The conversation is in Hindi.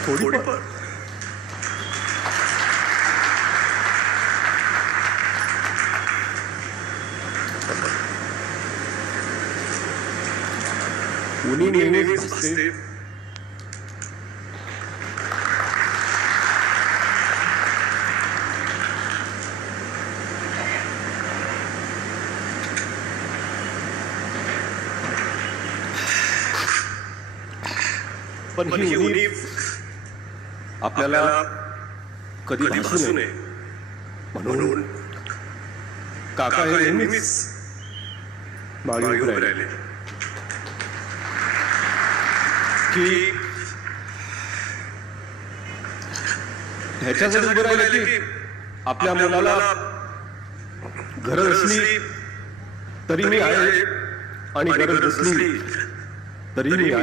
थोडी थोडी पण- पण उनी नेहमीच नेहमीच असते असते पण पण ही ही उणीव आपल्याला कधी भासू नये. म्हणून काका हे नेहमीच मागे उभे राहिले. की ह्याच्यासाठी उभे राहिले की आपल्या मुलाला गरज असली तरी मी आहे आणि गरज नसली तरी मी आहे.